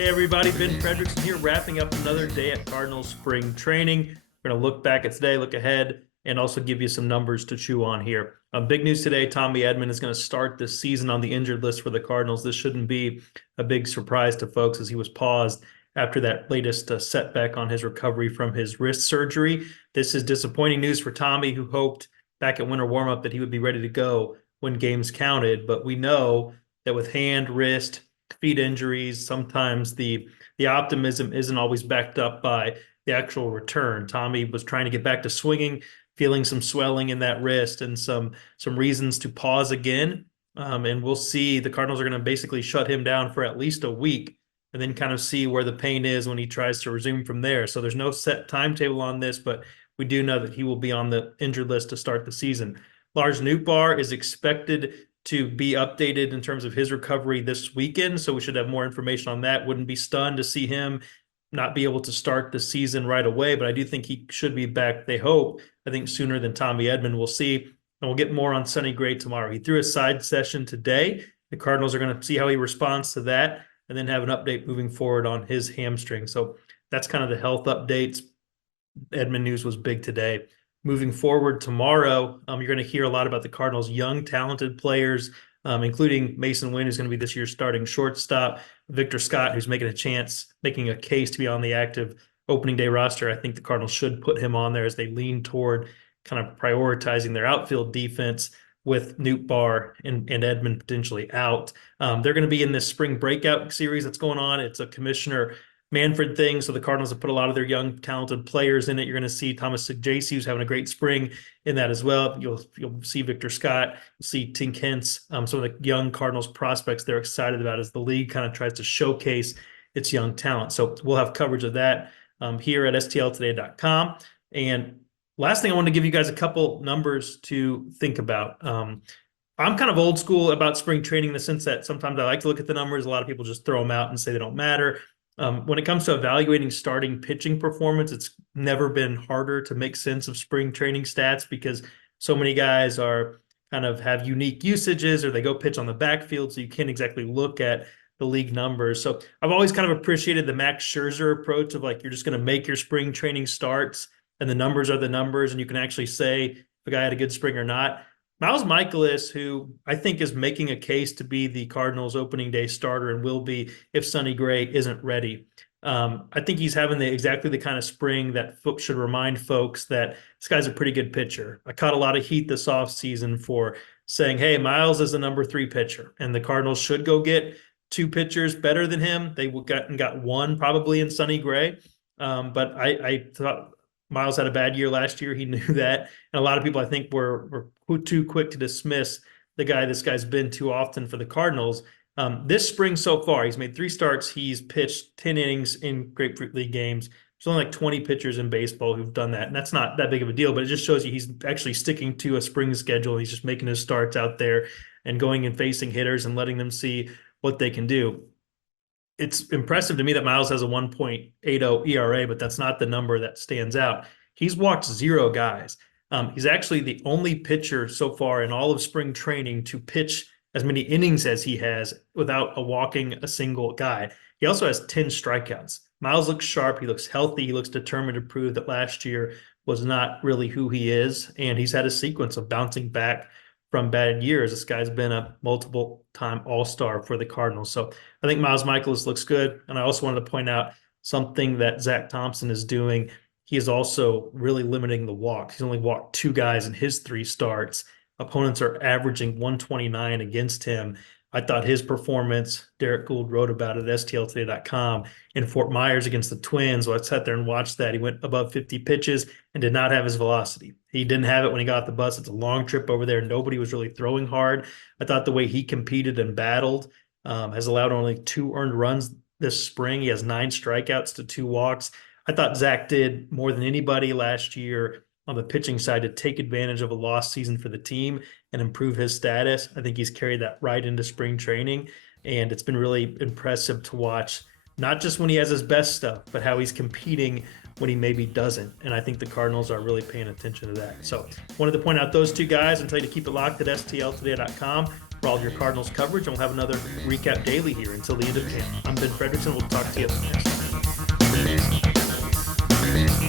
Hey everybody, Ben Frederickson here, wrapping up another day at Cardinals spring training. We're going to look back at today, look ahead, and also give you some numbers to chew on here. Big news today, Tommy Edman is going to start the season on the injured list for the Cardinals. This shouldn't be a big surprise to folks as he was paused after that latest setback on his recovery from his wrist surgery. This is disappointing news for Tommy, who hoped back at winter warmup that he would be ready to go when games counted. But we know that with hand, wrist, feet injuries, sometimes the optimism isn't always backed up by the actual return. Tommy was trying to get back to swinging, feeling some swelling in that wrist and some reasons to pause again. And we'll see. The Cardinals are going to basically shut him down for at least a week and then kind of see where the pain is when he tries to resume from there. So there's no set timetable on this, but we do know that he will be on the injured list to start the season. Lars Nootbaar is expected to be updated in terms of his recovery this weekend, so we should have more information on that. Wouldn't be stunned to see him not be able to start the season right away, but I do think he should be back, they hope, I think sooner than Tommy Edman. We'll see, and we'll get more on Sonny Gray tomorrow. He threw a side session today. The Cardinals are going to see how he responds to that and then have an update moving forward on his hamstring. So that's kind of the health updates. Edman news was big today. Moving forward tomorrow, you're going to hear a lot about the Cardinals' young, talented players, including Mason Wynn, who's going to be this year's starting shortstop, Victor Scott, who's making a case to be on the active opening day roster. I think the Cardinals should put him on there as they lean toward kind of prioritizing their outfield defense with Nootbaar and Edman potentially out. They're going to be in this spring breakout series that's going on. It's a Commissioner Manfred thing, so the Cardinals have put a lot of their young, talented players in it. You're going to see Thomas Saggese, who's having a great spring in that as well. You'll see Victor Scott, you'll see Tink Hence, some of the young Cardinals prospects they're excited about as the league kind of tries to showcase its young talent. So we'll have coverage of that here at stltoday.com. And last thing, I want to give you guys a couple numbers to think about. I'm kind of old school about spring training in the sense that sometimes I like to look at the numbers. A lot of people just throw them out and say they don't matter. When it comes to evaluating starting pitching performance, it's never been harder to make sense of spring training stats because so many guys have unique usages or they go pitch on the backfield, so you can't exactly look at the league numbers. So I've always kind of appreciated the Max Scherzer approach of like, you're just going to make your spring training starts and the numbers are the numbers and you can actually say if a guy had a good spring or not. Miles Mikolas, who I think is making a case to be the Cardinals opening day starter and will be if Sonny Gray isn't ready. I think he's having exactly the kind of spring that should remind folks that this guy's a pretty good pitcher. I caught a lot of heat this offseason for saying, hey, Miles is the number 3 pitcher, and the Cardinals should go get 2 pitchers better than him. They got one probably in Sonny Gray, but I thought Miles had a bad year last year. He knew that. And a lot of people, I think, were too quick to dismiss this guy's been too often for the Cardinals. This spring so far, he's made 3 starts. He's pitched 10 innings in Grapefruit League games. There's only like 20 pitchers in baseball who've done that. And that's not that big of a deal, but it just shows you he's actually sticking to a spring schedule. He's just making his starts out there and going and facing hitters and letting them see what they can do. It's impressive to me that Miles has a 1.80 ERA, but that's not the number that stands out. He's walked 0 guys. He's actually the only pitcher so far in all of spring training to pitch as many innings as he has without walking a single guy. He also has 10 strikeouts. Miles looks sharp. He looks healthy. He looks determined to prove that last year was not really who he is. And he's had a sequence of bouncing back from bad years. This guy's been a multiple-time All-Star for the Cardinals. So I think Miles Mikolas looks good. And I also wanted to point out something that Zack Thompson is doing. He is also really limiting the walks. He's only walked 2 guys in his 3 starts. Opponents are averaging 129 against him. I thought his performance, Derek Gould wrote about it at stltoday.com, in Fort Myers against the Twins. So I sat there and watched that. He went above 50 pitches and did not have his velocity. He didn't have it when he got the bus. It's a long trip over there. Nobody was really throwing hard. I thought the way he competed and battled has allowed only 2 earned runs this spring. He has 9 strikeouts to 2 walks. I thought Zach did more than anybody last year on the pitching side to take advantage of a lost season for the team and improve his status. I think he's carried that right into spring training, and it's been really impressive to watch, not just when he has his best stuff, but how he's competing when he maybe doesn't. And I think the Cardinals are really paying attention to that. So wanted to point out those 2 guys and tell you to keep it locked at stltoday.com for all of your Cardinals coverage, and we'll have another recap daily here until the end of camp. I'm Ben Frederickson. We'll talk to you next time.